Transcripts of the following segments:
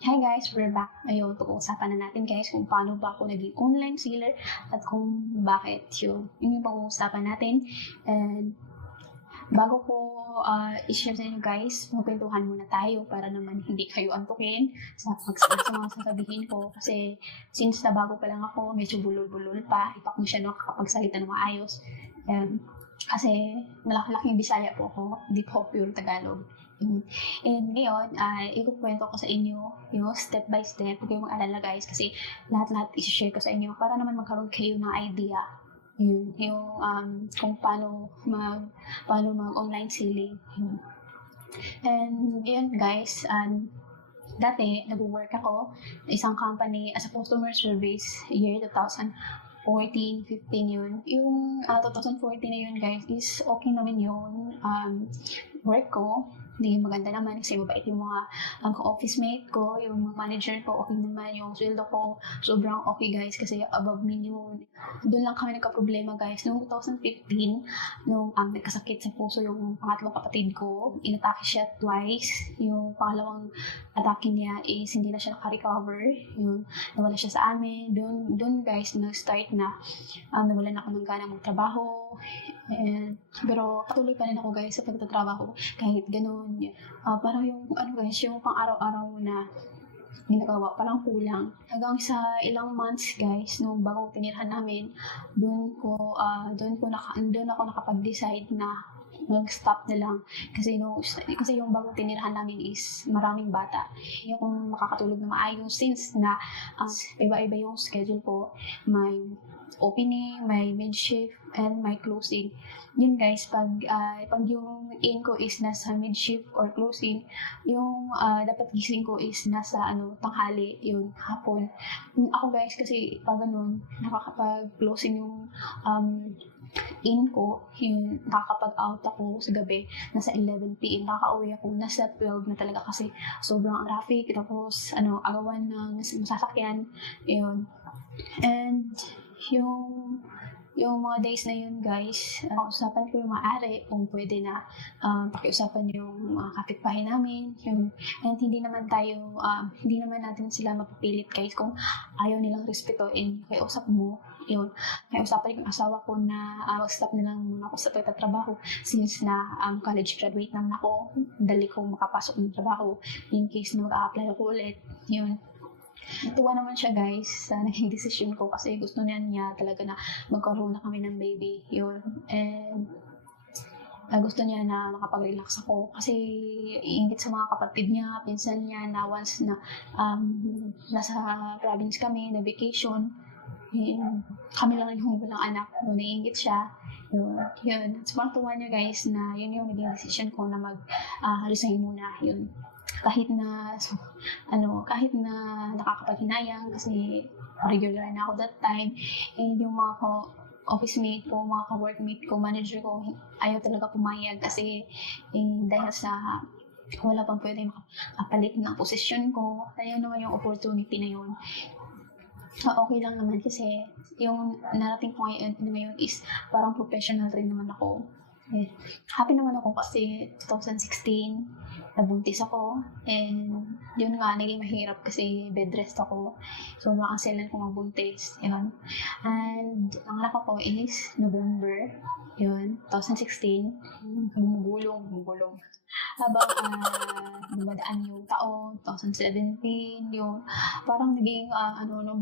Hi guys, we're back. Ayun, pag-uusapan na natin guys kung paano ba ako naging online seller at kung bakit yun. Yun yung pag-uusapan natin. And bago ko i-share sa inyo guys, magkwentuhan muna tayo para naman hindi kayo antukin sa mga sasabihin ko. Kasi since na bago pa lang ako, medyo bulol-bulol pa, hindi pa ako masyado nakakapagsalita ng maayos. Kasi malaki-laking Bisaya po ako, hindi po pure Tagalog. And ngayon, ikukwento ko sa inyo yung step by step. Huwag kayong mag-alala guys kasi lahat-lahat isi-share ko sa inyo para naman magkaroon kayo ng idea kung paano mag-online selling. And yun guys, dati nag-work ako isang company as a customer service year 2014, 15 yun. Yung 2014 na yun guys is okay naman yun. Work ko, hindi maganda naman kasi mabait yung mga office mate ko, yung mga manager ko, okay naman yung sweldo ko, sobrang okay guys kasi above minimum. Doon lang kami nagka-problema guys. Noong 2015, nung nagkasakit sa puso yung pangatlong kapatid ko, inatake siya twice. Yung pangalawang atake niya is hindi na siya naka-recover. Yung nawala siya sa amin. Doon guys, nag-start na nawalan ako ng gana magtrabaho. Pero patuloy pa rin ako guys sa pagtatrabaho kahit ganun. Parang yung yung pang araw-araw na ginagawa parang kulang hanggang sa ilang months guys nung bagong tinirhan namin doon ako nakapag-decide na mag-stop na lang kasi yung bagong tinirhan namin is maraming bata yung makakatulog na maayos since na iba-iba yung schedule ko, may opening, may mid-shift, and may closing. Yun guys, pag yung in ko is nasa mid-shift or closing, yung dapat gising ko is nasa tanghali, yun, hapon. Ako guys, kasi pag nakakapag-closing yung in ko, yung nakakapag-out ako sa gabi, nasa 11 p.m. Nakaka-uwi ako, nasa 12 na talaga kasi sobrang traffic, tapos agawan ng masasakyan, yun. And yung mga days na yun guys, usapan ko yung maaari kung pwede na pakiusapan yung mga kapitbahay namin yun. And hindi naman natin sila mapipilit guys kung ayaw nilang respetuin, kaya usap mo yun. Kaya usapan yung asawa ko na mag-stop na lang muna ako sa pagtatrabaho since na college graduate naman ako, dali ko makapasok ng trabaho in case na mag-a-apply ako ulit yun. Natuwa naman siya guys sa naging decision ko kasi gusto niya talaga na magkaroon na kami ng baby yun. And gusto niya na makapag-relax ako kasi iingit sa mga kapatid niya, pinsan niya na once na nasa province kami na vacation, kami lang yung walang anak, naiingit siya. Yun. Sobrang tuwa niya guys na yun yung naging decision ko na mag-resign muna yun. Kahit na nakakapaghinayang kasi regular na ako that time, and yung mga office mate ko, mga ka-workmate ko, manager ko, ayaw talaga pumayag kasi dahil sa wala pang pwede makapalit ng posisyon ko. Ayun naman yung opportunity na yun. Okay lang naman kasi yung narating ko ngayon is parang professional rin naman ako. Happy naman ako kasi 2016 nabuntis ako, and yun nga, naging mahirap kasi bed rest ako, so makaselan ko mabuntis yun. And ang anak ko is November yun, 2016. Gumugulong habang dumadaan yung taon 2017 yun, parang naging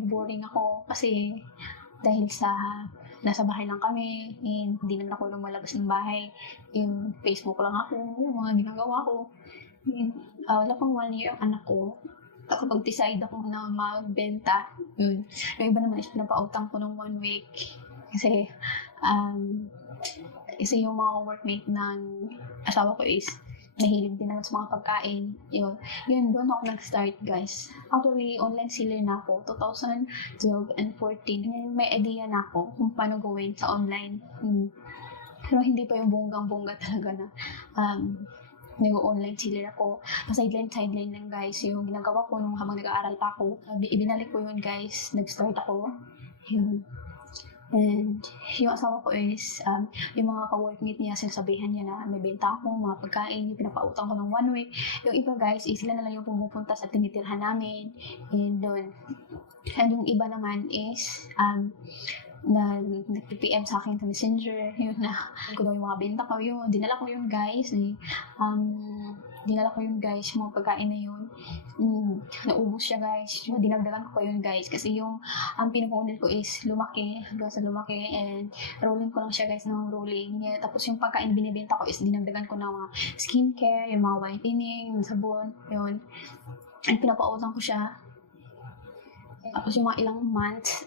boring ako kasi dahil sa nasa bahay lang kami, hindi naman ako lumalabas ng bahay, yung Facebook lang ako, yung mga ginagawa ko. Wala pang 1 year ang anak ko, nakapag-decide ako na magbenta yun. Yung iba naman is pinapautang ko ng 1 week kasi isa yung mga workmate ng asawa ko is nahilig din naman sa mga pagkain. Yun, doon ako nag-start guys. Actually, online seller na ako 2012 and 14. May idea na ako kung paano gawin sa online. Pero hindi pa yung bonggang-bongga talaga na nag-online seller ako. Sideline lang guys yung ginagawa ko nung habang nag-aaral pa ako. Ibinalik ko yun guys. Nag-start ako. Yun. And yung asawa ko is, yung mga ka-workmate niya, sinasabihan niya na may benta ako, mga pagkain, yung pinapautang ko ng 1 week. Yung iba guys, is sila na lang yung pumupunta sa tinitirhan namin. And doon. And yung iba naman is, na nag-PM sa akin sa messenger, yun na, ko daw yung mga benta ko, yun, dinala ko yun guys, yung mga pagkain na yun, naubos siya guys, dinagdagan ko pa yun guys, kasi yung, pinupunin ko is lumaki, hanggang sa lumaki, and rolling ko lang siya guys ng rolling, yeah, tapos yung pagkain binibenta ko is dinagdagan ko ng mga skincare, yung mga whitening, yung sabon, yun, and pinapautang ko siya, tapos yung mga ilang months,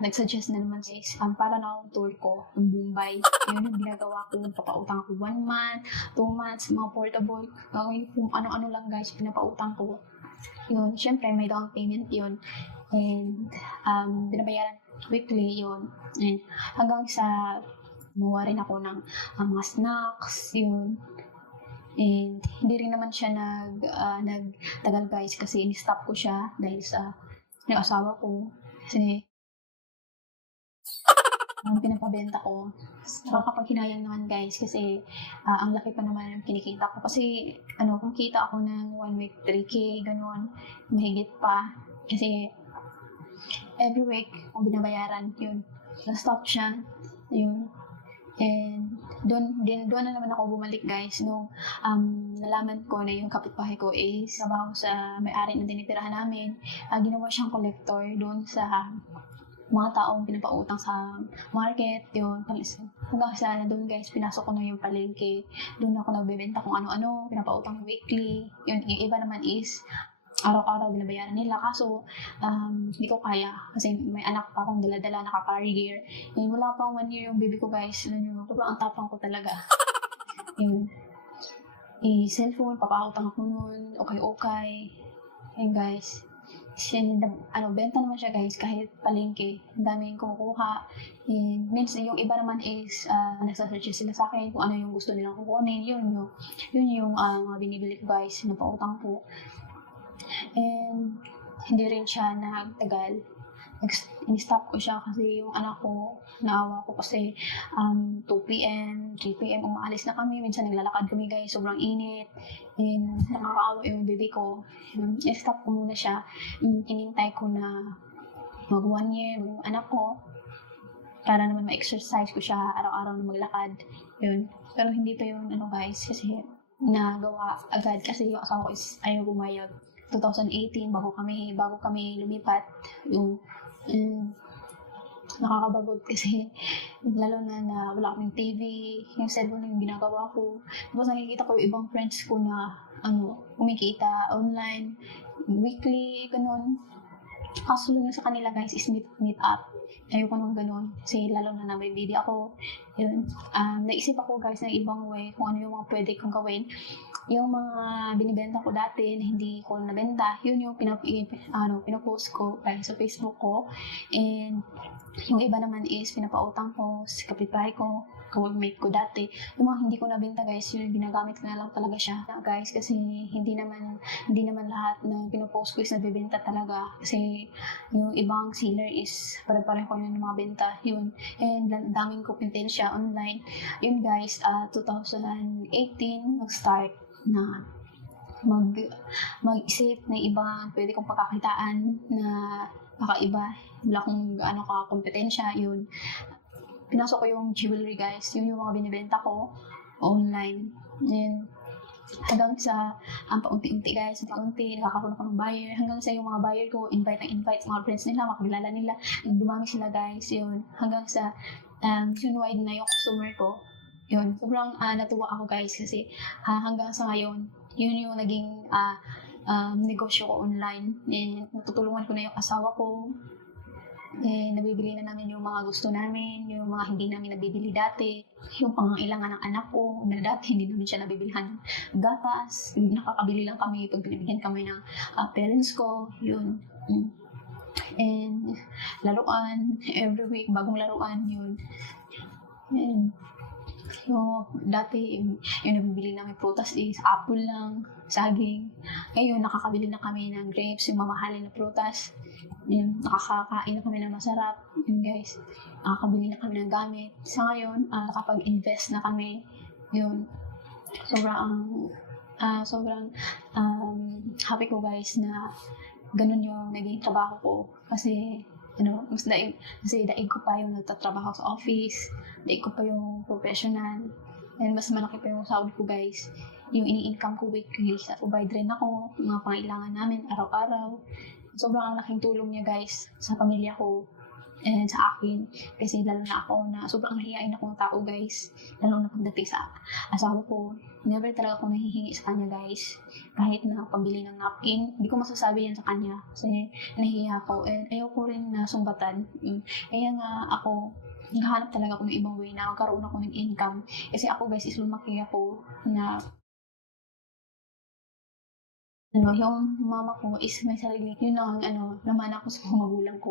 nag-suggest na naman sis, para na akong tour ko ng Mumbai. Yun yung ginagawa ko, papautang ko 1 month, 2 months, mga portable, kung ano-ano lang guys, pinapautang ko. Yun, syempre may down payment yun. And binabayaran weekly yun. And hanggang sa gumawa rin ako ng mga snacks, yun. And hindi rin naman siya nagtagal guys kasi in-stop ko siya dahil sa yung asawa ko. Kasi ang pinapabenta ko. Nakakapaghinayang naman guys kasi ang laki pa naman yung kinikita ko. Kasi kung kita ako ng 1 week 3K, ganun, mahigit pa. Kasi every week ang binabayaran, yun. Na-stop siya, yun. And doon na naman ako bumalik guys nung nalaman ko na yung kapitbahay ko is trabaho sa may-ari ng tinitirahan namin. Ginawa siyang collector doon sa mga taong pinapautang sa market, yun. Hanggang sa doon guys, pinasok ko na yung palengke. Doon ako nagbebenta kung ano-ano, pinapautang weekly. Yun, yung iba naman is araw-araw binabayaran nila. Kaso, hindi ko kaya. Kasi may anak pa akong dala-dala, naka-carry gear. Yun, wala pang 1 year yung baby ko guys. Yun, sobrang ang tapang ko talaga. Yun. Cellphone, papautang ako nun, okay. Yun guys. Benta naman siya guys, kahit palengke, ang daming kumukuha. And minsan yung iba naman is nagsasearch sila sa akin kung ano yung gusto nilang kukunin, yun yung mga binibili ko guys, napautang ko. And hindi rin siya nagtagal. In-stop ko siya kasi yung anak ko, naawa ko kasi 2 p.m., 3 p.m. umaalis na kami. Minsan naglalakad kami guys, sobrang init. And nakakaawa yung baby ko. I-stop ko muna siya. Hinintay ko na mag 1 year, yung anak ko. Para naman ma-exercise ko siya araw-araw na maglakad. Yun. Pero hindi pa yung guys, kasi nagawa agad kasi yung asawa ko is ayaw bumayag. 2018 bago kami lumipat, yung nakakabagod kasi lalo na wala kaming TV, yung cellphone yung ginagawa ko. Tapos nakikita ko yung ibang friends ko na kumikita online, weekly, ganun. Kaso lang sa kanila guys is meet up. Ayoko nung ganun. Kasi lalo na may baby ako. Yun. Naisip ako guys ng ibang way kung ano yung mga pwede kong gawin. Yung mga binibenta ko dati na hindi ko nabenta, yun yung pinapost ko sa Facebook ko. And yung iba naman is pinapautang ko sa kapitbahay ko, ka-workmate ko dati. Yung mga hindi ko nabenta guys, yun ginagamit ko na lang talaga siya guys, kasi hindi naman lahat na pinopost ko is nabibenta talaga, kasi yung ibang seller is pare-pareho yun ng mga benta yun, and daming kompetensya online. Yun guys, 2018 nag-start na mag-isip na ibang pwede kong pagkakitaan na kakaiba, wala akong gaano ka-kompetensya. Yun, pinasok ko yung jewelry guys, yun yung mga binibenta ko online. And hanggang sa paunti-unti guys, nakakaroon ako ng buyer, hanggang sa yung mga buyer ko invite sa mga friends nila, makakilala nila, dumami sila guys. Yun, hanggang sa nationwide na yung customer ko. Yun, sobrang natuwa ako guys kasi hanggang sa ngayon, yun yung naging negosyo ko online. And natutulungan ko na yung asawa ko. Nabibili na namin yung mga gusto namin, yung mga hindi namin nabibili dati, yung pangangailangan ng anak ko na dati hindi namin siya nabibilihan ng gatas, nakakabili lang kami pag binibigyan kami ng parents ko, yun. And laruan, every week bagong laruan, yun. And So, dati, yung nabibili namin prutas is apple lang, saging. Ngayon, nakakabili na kami ng grapes, yung mamahalin na prutas. Yun, nakakakain na kami ng masarap. Yun guys, nakakabili na kami ng gamit. Sa ngayon, nakapag-invest na kami. Yun, sobrang happy ko guys na ganun yung naging trabaho ko. Kasi, kasi daig ko pa yung nagtatrabaho sa office, daig ko pa yung professional, and mas malaki pa yung sahod ko guys. Yung ini-income ko weekly, sa provide rin ako, mga pangailangan namin araw-araw. Sobrang ang laking tulong niya guys sa pamilya ko and sa akin. Kasi lalo na ako na sobrang nahihain akong tao guys. Lalo na pagdating sa asawa ko. Never talaga ako nahihingi sa kanya guys. Kahit na pambili ng napkin, hindi ko masasabi yan sa kanya. Kasi nahihiya ako and ayaw ko rin na sumbatan. Kaya nga ako, naghahanap talaga ako ng ibang way na magkaroon ako ng income. Kasi ako guys is lumaki ako na yung mama ko is may sarili, yun lang naman ako sa mga magulang ko.